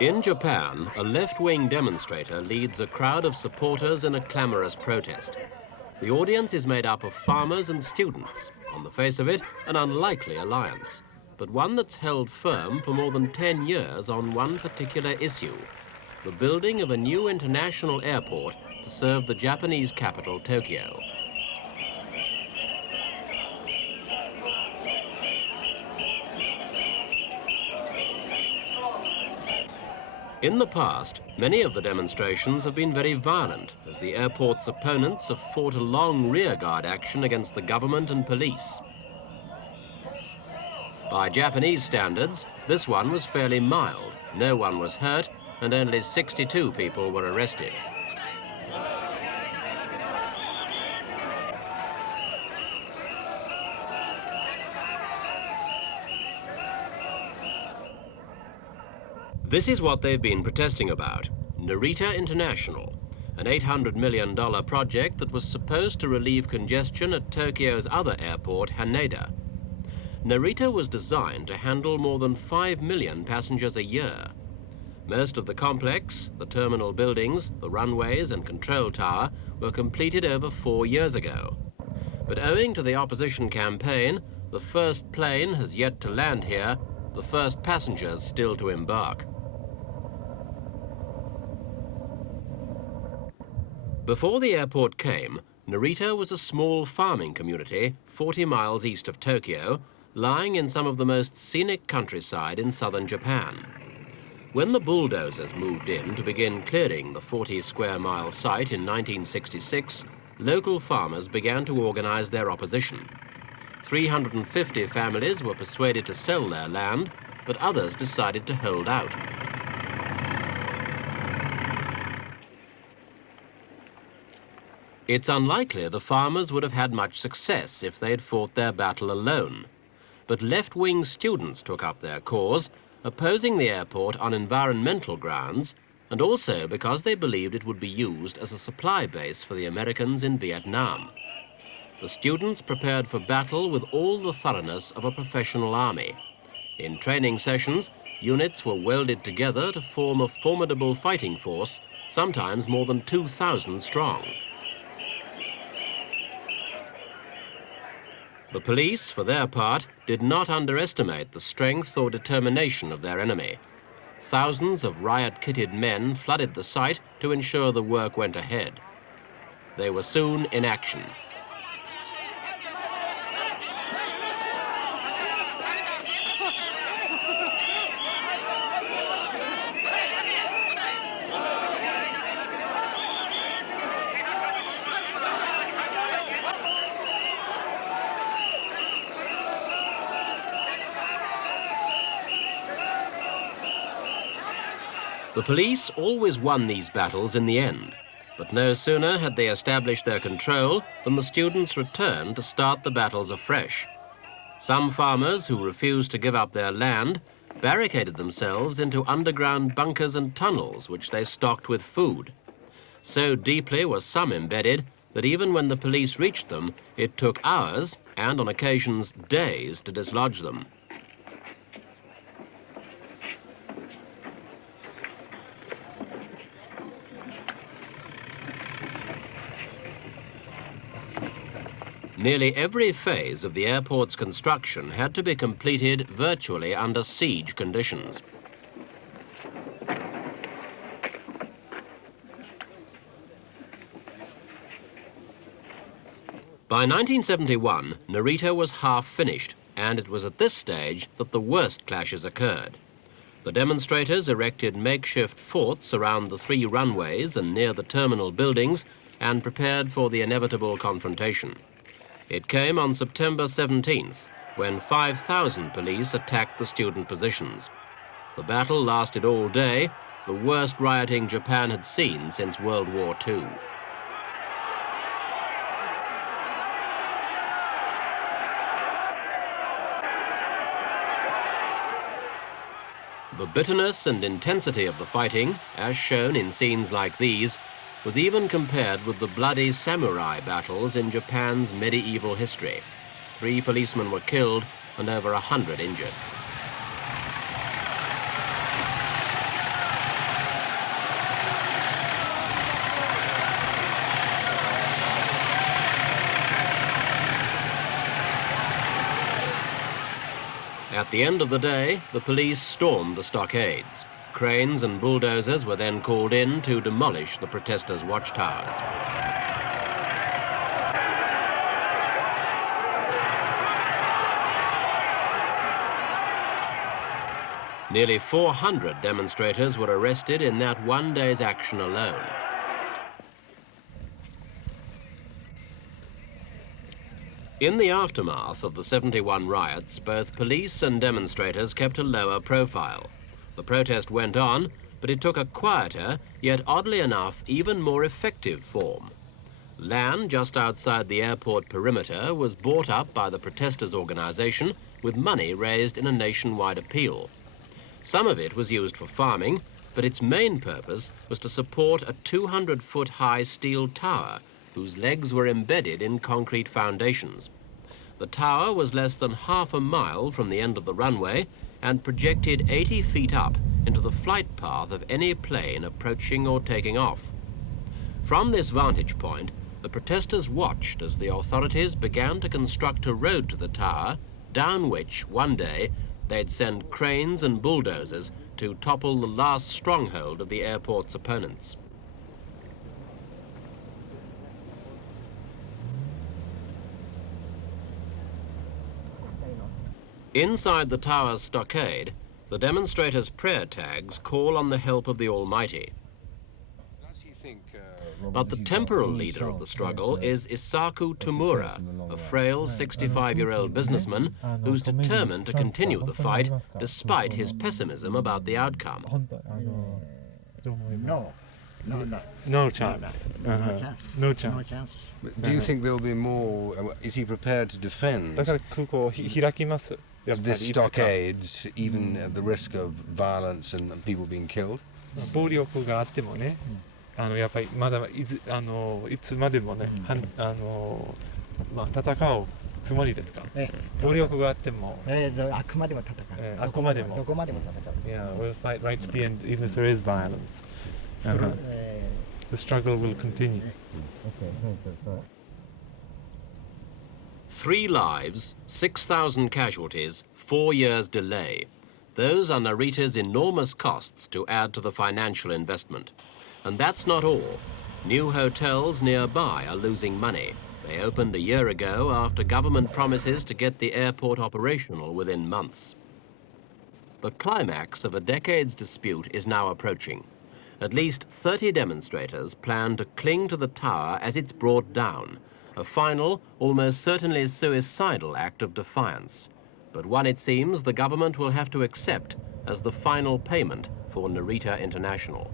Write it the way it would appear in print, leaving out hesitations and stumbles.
In Japan, a left-wing demonstrator leads a crowd of supporters in a clamorous protest. The audience is made up of farmers and students. On the face of it, an unlikely alliance, but one that's held firm for more than 10 years on one particular issue: the building of a new international airport to serve the Japanese capital, Tokyo. In the past, many of the demonstrations have been very violent, as the airport's opponents have fought a long rearguard action against the government and police. By Japanese standards, this one was fairly mild. No one was hurt, and only 62 people were arrested. This is what they've been protesting about: Narita International, an $800 million project that was supposed to relieve congestion at Tokyo's other airport, Haneda. Narita was designed to handle more than 5 million passengers a year. Most of the complex, the terminal buildings, the runways and control tower, were completed over 4 years ago. But owing to the opposition campaign, the first plane has yet to land here, the first passengers still to embark. Before the airport came, Narita was a small farming community 40 miles east of Tokyo, lying in some of the most scenic countryside in southern Japan. When the bulldozers moved in to begin clearing the 40-square-mile site in 1966, local farmers began to organize their opposition. 350 families were persuaded to sell their land, but others decided to hold out. It's unlikely the farmers would have had much success if they'd fought their battle alone. But left-wing students took up their cause, opposing the airport on environmental grounds, and also because they believed it would be used as a supply base for the Americans in Vietnam. The students prepared for battle with all the thoroughness of a professional army. In training sessions, units were welded together to form a formidable fighting force, sometimes more than 2,000 strong. The police, for their part, did not underestimate the strength or determination of their enemy. Thousands of riot-kitted men flooded the site to ensure the work went ahead. They were soon in action. The police always won these battles in the end, but no sooner had they established their control than the students returned to start the battles afresh. Some farmers who refused to give up their land barricaded themselves into underground bunkers and tunnels which they stocked with food. So deeply were some embedded that even when the police reached them, it took hours, and on occasions days, to dislodge them. Nearly every phase of the airport's construction had to be completed virtually under siege conditions. By 1971, Narita was half finished, and it was at this stage that the worst clashes occurred. The demonstrators erected makeshift forts around the 3 runways and near the terminal buildings and prepared for the inevitable confrontation. It came on September 17th, when 5,000 police attacked the student positions. The battle lasted all day, the worst rioting Japan had seen since World War II. The bitterness and intensity of the fighting, as shown in scenes like these, was even compared with the bloody samurai battles in Japan's medieval history. 3 policemen were killed and over 100 injured. At the end of the day, the police stormed the stockades. Cranes and bulldozers were then called in to demolish the protesters' watchtowers. Nearly 400 demonstrators were arrested in that one day's action alone. In the aftermath of the 71 riots, both police and demonstrators kept a lower profile. The protest went on, but it took a quieter, yet oddly enough, even more effective form. Land just outside the airport perimeter was bought up by the protesters' organization with money raised in a nationwide appeal. Some of it was used for farming, but its main purpose was to support a 200-foot-high steel tower whose legs were embedded in concrete foundations. The tower was less than half a mile from the end of the runway and projected 80 feet up into the flight path of any plane approaching or taking off. From this vantage point, the protesters watched as the authorities began to construct a road to the tower, down which, one day, they'd send cranes and bulldozers to topple the last stronghold of the airport's opponents. Inside the tower's stockade, the demonstrators' prayer tags call on the help of the Almighty. But the temporal leader of the struggle is Isaku Tamura, a frail 65-year-old businessman who's determined to continue the fight despite his pessimism about the outcome. No chance. No chance. Do you think there'll be more? Is he prepared to defend this stockade, even at the risk of violence and people being killed? 暴力があってもね、やっぱりまだいつまでもね、戦うつもりですか。暴力があっても、あくまでも戦う。あくまでも。どこまでも戦う。Yeah, we'll fight right to the end, even if there is violence. The struggle will continue. Okay. 3 lives, 6,000 casualties, 4 years delay. Those are Narita's enormous costs to add to the financial investment. And that's not all. New hotels nearby are losing money. They opened a year ago after government promises to get the airport operational within months. The climax of a decade's dispute is now approaching. At least 30 demonstrators plan to cling to the tower as it's brought down, a final, almost certainly suicidal act of defiance, but one it seems the government will have to accept as the final payment for Narita International.